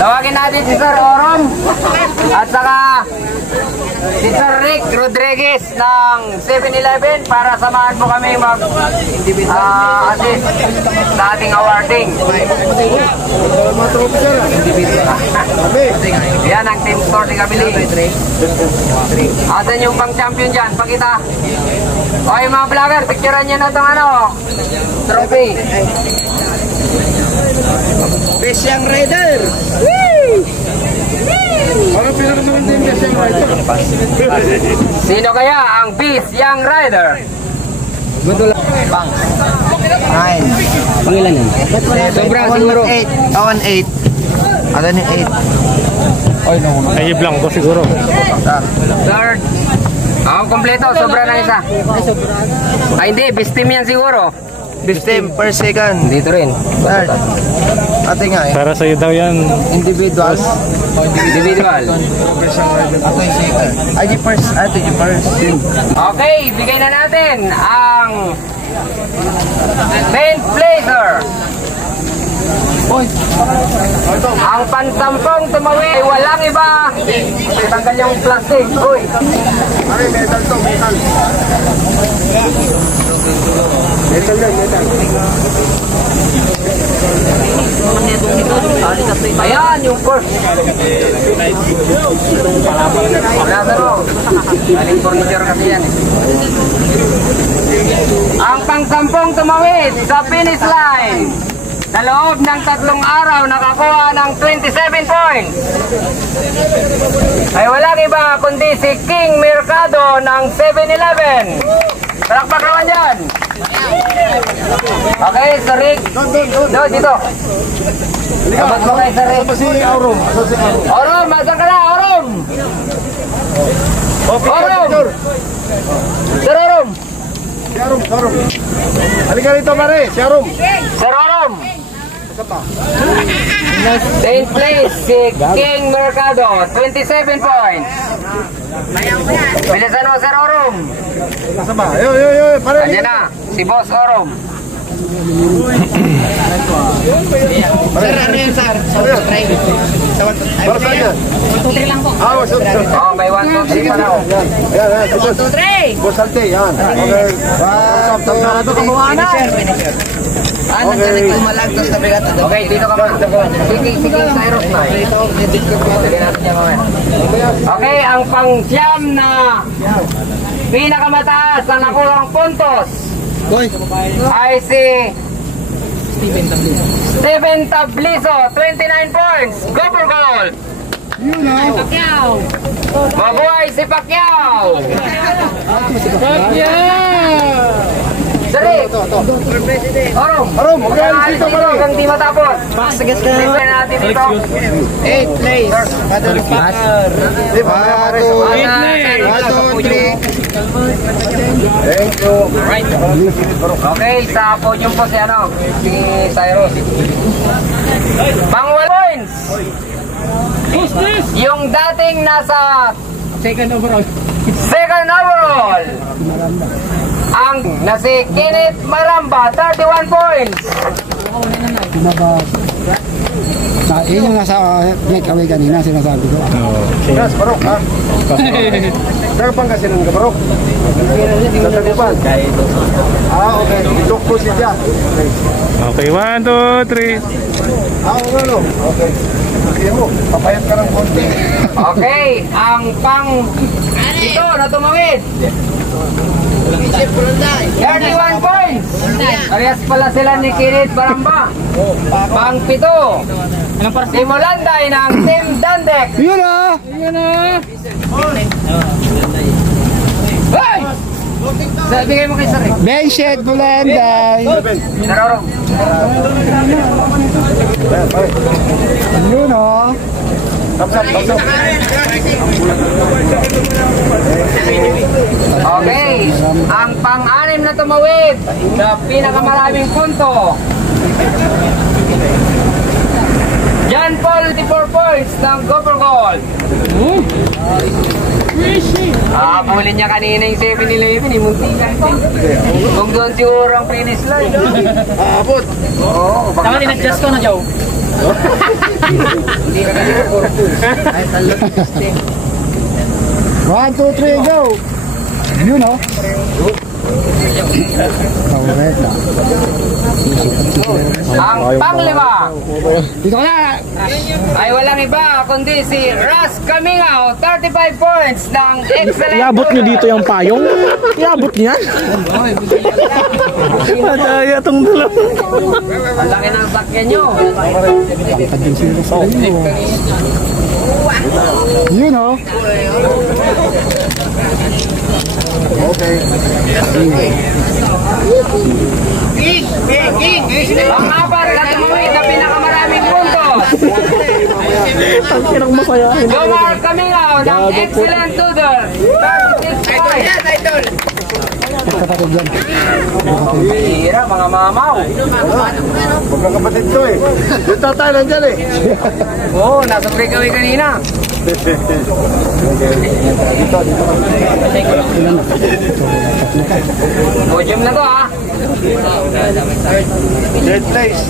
Tawagin natin si Sir Oron at saka si Sir Rick Rodriguez ng 7-Eleven para samahan po kami mag-assist sa ating awarding. Yan ang Team Store ni Kabili. Asan yung pang-champion dyan? Pakita. Okay mga vlogger, picturean nyo na itong trophy. Best Young Rider! Sino kaya ang Best Young Rider? Bang. 9. Pangilan yan? Sobra siguro. 8. Awan 8. Ano ni 8? Ay, blank ko siguro. Third. Kompleto. Sobra na isa. Ay, hindi. Best team yan siguro. Best team per second. Dito rin. Third. Ate nga eh. Para sa'yo daw yan. Individual. Individual. Ako yung second. Ay, di first. Ito yung first. Okay, bigay na natin ang 10th placer. Ang pansampung tumawid ay walang iba. Tanggal yung plastic. Uy. Ay, metal to, metal. Metal yan, metal. Ayan, yung first. Nasa mo. Galing furniture kasi yan. Ang pangsampung tumawid sa finish line. Sa loob ng 3 araw, nakakuha ng 27 points. Ay walang iba kundi si King Mercado ng 7-Eleven. Palakpak naman dyan. Okay, Sir Rick. No, dito. Sabat mo kay Sir Rick. Aurum, masan ka na, Aurum? Aurum. Sir Aurum. Si Arum. Halika rito pare, si Arum. Sir Aurum. 10th place, si King Mercado, 27 points. Bilisan mo, Sir Aurum. Nasa ba? Yo, pare. Andiyan na, si Boss Aurum. Sir, ano yan, sir? Subscribe. Para saan yan? 1, 2, 3 lang po. Oh, may 1, 2, 3 pa na. Yan. 1, 2, 3. Boss Salte, yan. Okay. Okay, dito ka man. Sige, Cyrus na. Dali natin yan mamaya. Okay, ang pang-siyam na pinakamataas na nakulang puntos ay si Steven Tablizo, 29 points. Go for gold! Pacquiao. Mabuhay si Pacquiao! Sari! Orom! Alis dito hanggang di matapos. Tignan natin dito. 8 place. 8 place. Thank you. Okay, sa podium po si Cyrus. Pang 1 points. Yung dating nasa second overall. Ang nasi Kenneth Maramba, 31 points. Yun yung nasa net away kanina, sinasabi ko. Okay. Yes, Barok, ha? Saan pang kasi nang Barok? Sa Taliban? Okay. Look po siya. Okay, 1, 2, 3. Ano? Okay. Kaya mo, papayat ka ng konti. Okay, ang ito na tumawid. 31 points. Parehas pala sila ni Kenneth Maramba. Pang 7. Si Molanday ng Team Dandek. Yun na! Hey! Bigay mo kay Sir Rick. Benshet Bulanday! Narorong. Yun o! Okay, ang pang-6 na tumawid na pinakamaraming punto. John Paul, 24 points ng Gopher Gold. Bulin niya kanina yung 7-Eleven, muntikan ko. Kung doon siguro ang finish line. Abot. Oo. Tama, in-adjust ko na, Joe. Hindi ka kasi corpus. Ay, talot system. 1, 2, 3, go! You know? Correct na. Ang panglima Dito ka na! ay walang iba kundi si Ras Camingao, 35 points ng excellent. Iabot nyo dito yung payong? Iabot niya? Madaya itong dalawa. Ang laki ng sakyan nyo. You know? Ang apat na tumuwid na pinakamaraming puntos. Ang masaya. Jomar Camingao ng excellent tudor, 36 points. Kapatid yan. Hira, mga mamaw. Magkakapatid ko eh. Yung tatay nandyan eh. Oo, nasa breakaway kanina. Podium na to ha. Third place.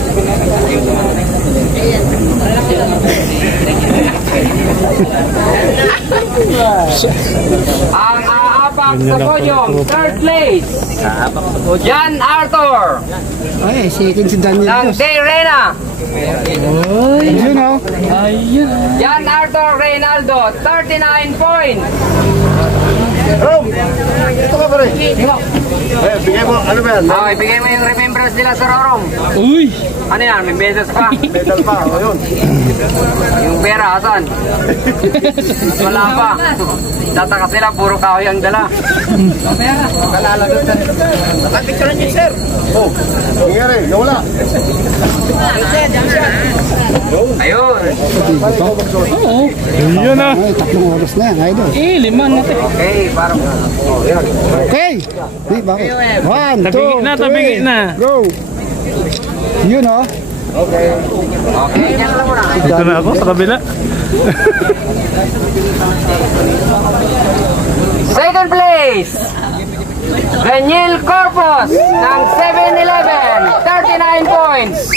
Ang aapak sa podium, third place. John Arthur Ay, si King si Daniel ng Dios. Day Reyna. You know? John Arthur Reynaldo, 39 points. Rom! Ito ka pa rin. Eh, bigay mo, ano ba yan? Okay, bigay mo yung remembrance nila sa Rorong. Uy! Ano yan, may beses pa. Medal pa, o yun. Yung pera, asan? Wala pa. Tataka sila, puro kahoy ang dala. Nakapicturean niyo, sir. Oh, nangyari, nawala. Ayun. Yun na. Ay, 3 oras na yan, idol. Okay, parang... Oh, yan. Okay! Hey, bakit? 1, 2, Tabigi na, tabigi na. Go! You know? Okay, yan lang muna. Dito na ako sa kabila. Second place, Daniel Corpus ng 7-Eleven, 39 points.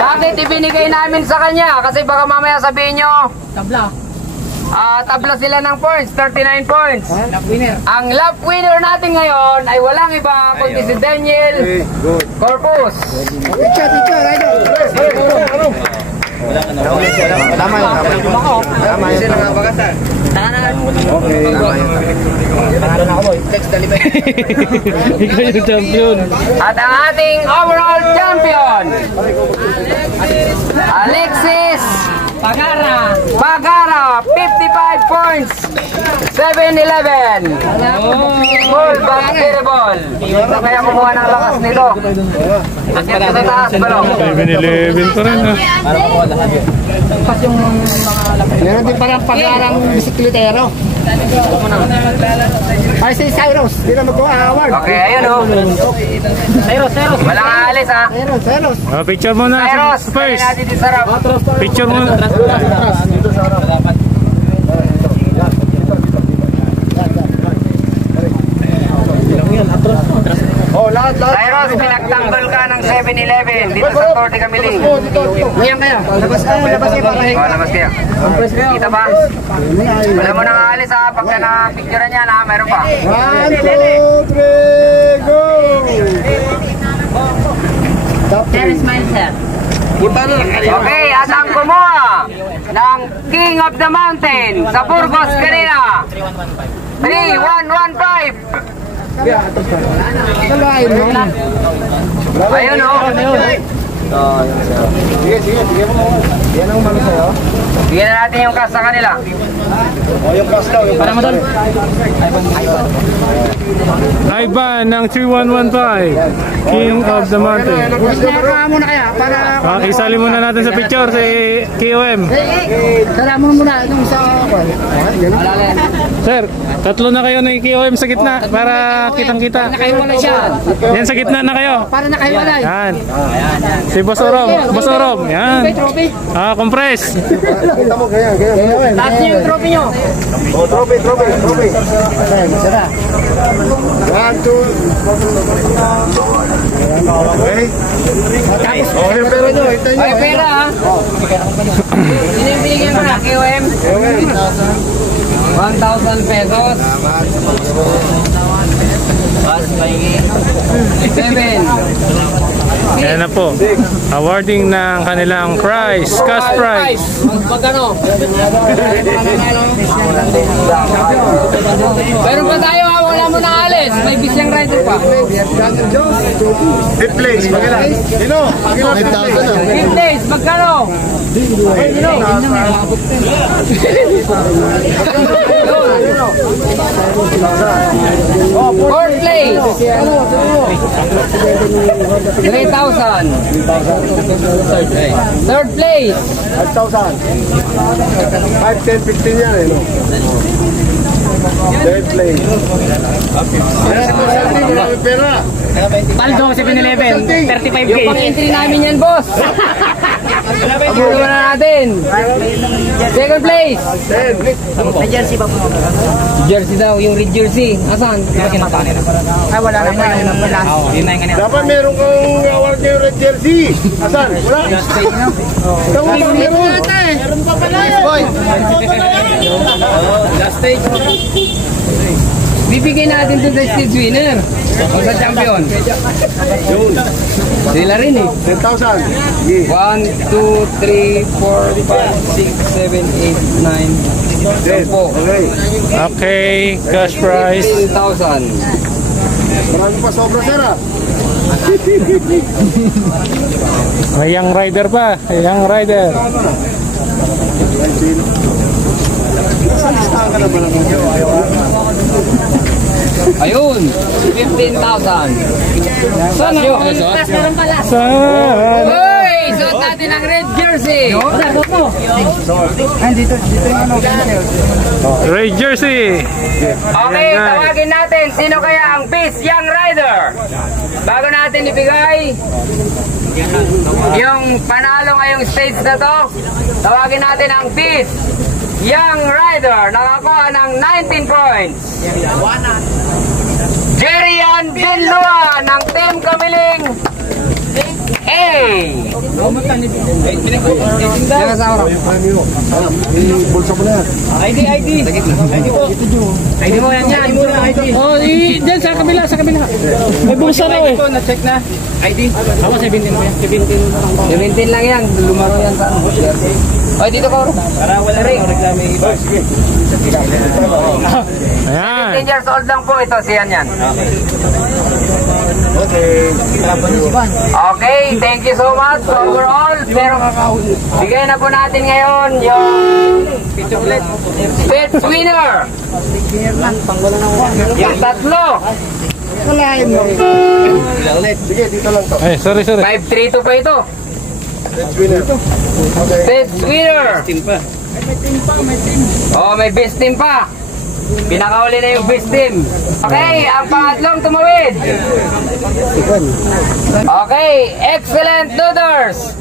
Bakit ibinigay namin sa kanya? Kasi baka mamaya sabihin nyo, tabla sila ng points, 39 points. Ang lap winner natin ngayon ay walang iba kundi si Daniel Corpus. Picture, idol. Tama yun, tama yun. Okay. Ikaw yung champion. At ang ating overall champion, Alexis Pagara, 55 points, 7-11. Ball, basketball. Ito kaya kumuha ng lakas nito. Akyat ka sa taas, balong. 7-11 pa rin ha. Meron din parang pag-arang bisiklitero. Ay, si Cyrus. Hindi na mag-award. Okay, ayun o. Cyrus. Walang aalis ha. Cyrus. Picture mo na Cyrus, kaya first. natin di sarap. Picture mo na. Oh, lahat. Cyrus, pinagtanggol ka ng 7-Eleven dito sa Torte Camiling. Ngayon kayo. Labas kayo para Oh, labas kayo. Kita ba? Wala mo nang aalis ha. Pagka na-picturean yan ha, meron pa. 1, 2, 3, go! Okay, at ang kumuha ng King of the Mountain sa Burgos kanina, 3-1-1-5. Salain mo. Ayun o. Sige mo. Yan ang umano sa'yo. Bigyan na natin yung cash sa kanila. O, yung plus daw. Para mo doon. Ivan ng 3115. King of the Mountain. Sara mo na kaya para... Isali muna natin sa picture si KOM. Sara mo muna nung sa... Sir, tatlo na kayo ng KOM sa gitna para kitang-kita. Nakahiwalay siya. Yan sa gitna na kayo. Para nakahiwalay. Yan. Si Boss Orom. Boss Orom. Yan. Compress. Kita mo, ganyan. Taas niyo yung trophy nyo. Oh, trophy. One, two. Okay. Oh, yung pera nyo, ito nyo. Ay, pera ha. Sino yung binigyan mo na? KOM? 1,000 pesos. 7. Ayan na po. Awarding ng kanilang prize. Cash prize. Magkano? Meron pa tayo ha. Wala mo na alis. May bisyang rider pa. Fifth place, Pagila. Dino, Pagila. 5,000 na. 5 days. Magkano? Fourth place. 3,000. Third place. 5,000. 5, 10, 15 yan eh, no? Third place. Yes, marami pera. Paldo 7-Eleven. 35K. Yung pang-entry namin yan, boss. Pagbulo na natin. Second place. 10. Jersey daw, yung red jersey. Asan? Ay, wala na pa. Dapat meron kang award niya yung red jersey. Asan? Wala? Tama ba? Meron pa pala yun. Last stage. Bibigyan natin ito sa stage winner. O sa champion. Sila rin eh. 10,000. 1, 2, 3, 4, 5, 6, 7, 8, 9, 10 po. Okay. Okay. Cash prize. 15,000. Marami pa sobra, sir, ah. May young rider pa. Young rider. Ayun, 15,000. Sana. Uy, suot natin ang red jersey. Red jersey. Okay, tawagin natin. Sino kaya ang Beast Young Rider? Bago natin ibigay yung panalo ngayong stage na to, tawagin natin ang Beast Young Rider. Nakakuha ng 19 points. Jerian Binlua ng Team Kamiling A. Jangan sa orang. Bulsa ko na yan. ID po. ID mo yan yan. Oh, dyan sa kabila, sa kabila. May bulsa na eh. Na-check na. ID. Ako 17 mo yan. 17 lang yan. Lumaro yan sa ano. Oy, dito ka oro. Para wala rin. Ayan. 10 years old lang po ito. Siyan yan. Okay, thank you so much overall. Pero bigay na po natin ngayon yung fifth winner. Yung tatlo. Sige, dito lang to. Ay, sorry. 5-3-2 pa ito. Winner. Fifth winner. Oh, may best team pa. Pinakauli na yung best team. Okay, ang pangatlong tumawid. Okay, excellent loaders.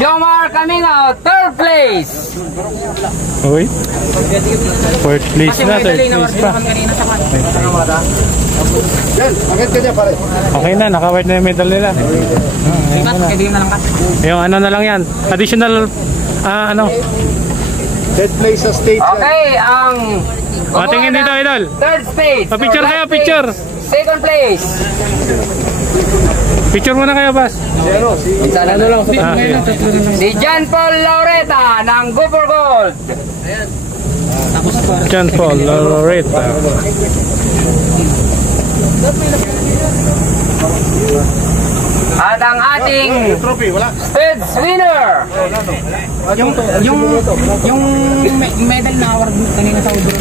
Jomar Camingo, third place. Uy. Fourth place na, third place pa. Yan, agad ka dyan, pare. Okay na, naka-white na yung medal nila. Yung ano na lang yan. Additional, Third place sa state. Okay, ang tingin dito, idol. third stage. Picture kayo, Last picture. place, second place. Picture muna kayo, boss. Ano lang, Okay. si John Paul Laureta ng Gopher Gold. John Paul Loretta. At ang ating Trophy, wala. stage winner. Yung medal na award kanina sa Udol,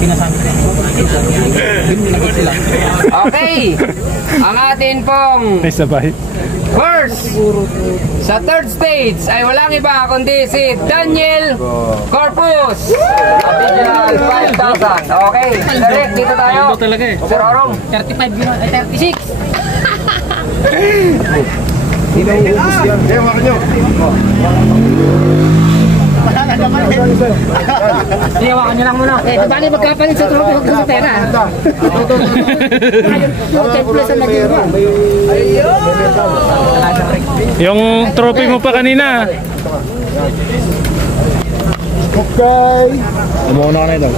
pinasabi ko. Okay, ang atin pong May sabay. first sa third stage ay walang iba kundi si Daniel Corpus. Additional 5,000. Okay, direct dito tayo. Talaga eh. Sir Orong. 35 yun, 36. Hindi na uubos yan. Kaya hawakan nyo. Iyawakan nyo lang muna. Bali magkapalit sa trophy, huwag sa pera. Yung template sa naging ba? Yung trophy mo pa kanina. Okay. Umuuna ka na ito.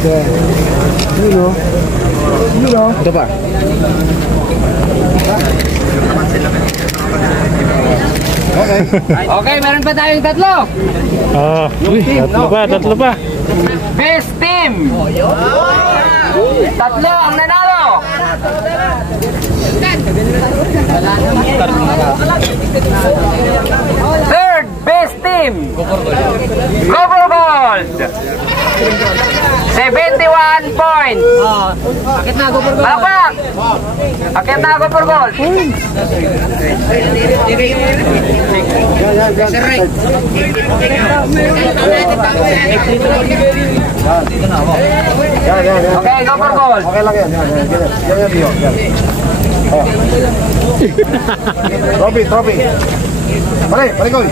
Okay. Yun o. Ito pa. Okay. Okay, meron pa tayong tatlo. Oh, tatlo pa. Best team. Tatlo ang nanalo. Third best team. Copper Gold. 71 points. Akit na, go for goal. Palakpak. Akit na Copper Gold. Okay, Copper Gold. Okay lang yan. Trophy. Pare, Koy.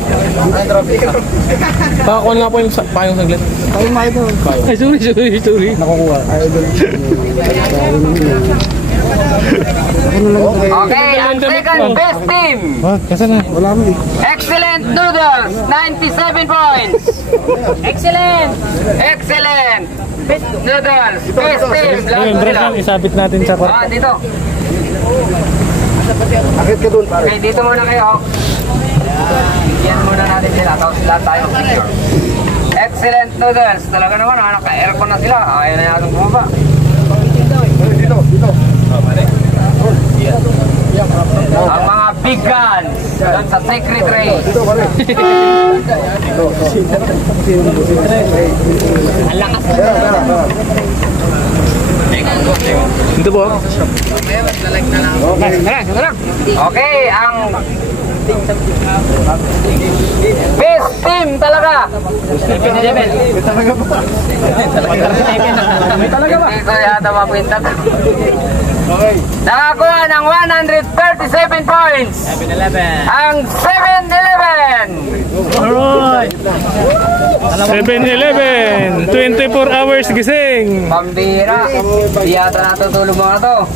Pakakuha nga po yung payong saglit. Ayun mga ito. Ay, sorry. Nakukuha. Okay, ang second best team. Kasan na? Wala mo eh. Excellent Noodles, 97 points. Excellent Best Noodles, best team. Lahat Ayun, sila. Brendan, isabit natin sa kwarto. Dito. Akit ka dun, pare. Okay, dito muna kayo. Yan muna natin sila. Tapos lahat tayo picture. Excellent Noodles. Talaga naman, naka-aircon na sila. Ayaw na natin bumaba. Dito. Ang mga big guns doon sa secret race. Dito, pare. Ang lakas na. Pera. Dito po. Okay, ang best team talaga. May talaga ba? Dito yata mapinta. Okay. Nakakuha ng 137 points. Ang 7-Eleven. Alright. 7-Eleven. 24 hours gising. Pambira. Di yata natutulog mga to.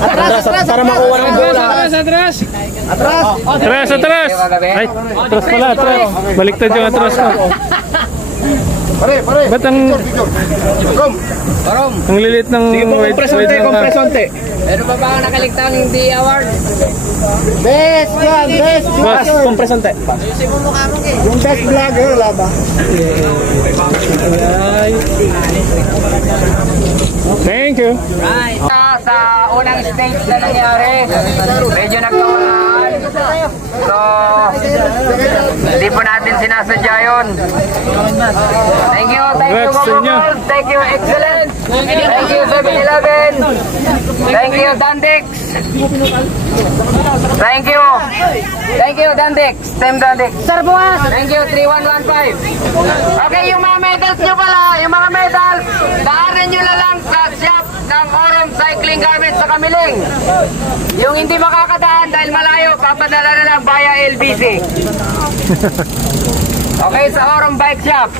Atras. Para makuha ng bola. Atras. Kayo kagabi? Ay, atras pala, atras. Baliktad yung atras ko. Pare. Ba't ang Parom. lilit ng wait Kompresonte. Meron pa ba ako nakaligtang hindi award? Best Boss, kompresante. Yung best vlogger, wala ba? Thank you. Right. Sa unang stage na nangyari, medyo nagkawalaan. So, hindi po natin sinasadya yun. Thank you, Congrats sa inyo. Google. Thank you, excellent. Thank you, 7-Eleven. Thank you, Dandex. Thank you, Dandex. Team Dandex. Sir Buwas! Thank you, 3115. Okay, yung mga medals nyo pala, yung mga medals, daanan nyo na lang sa shop ng Orom Cycling Garments sa Kamiling. Yung hindi makakadaan dahil malayo, papadala na lang via LBC. Okay, sa Orom Bike Shop.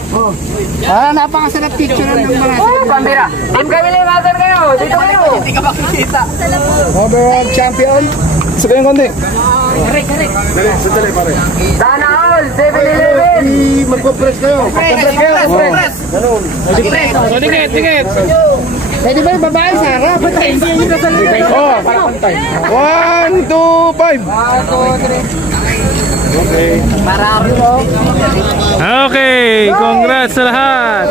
Napakasarap picture ng mga Pambira. Team Kamiling, asan kayo? Dito kayo. Hindi ka makikita. Overall champion. Sa kayong konti. Sandali, pare. Sana all, 7-Eleven. Magpo-press kayo. Press. Ganun. So, dikit. Pwede ba yung babae sa harap? Ba't hindi yung kasalita? Oh, 1, 2, 5. Okay, congrats sa lahat.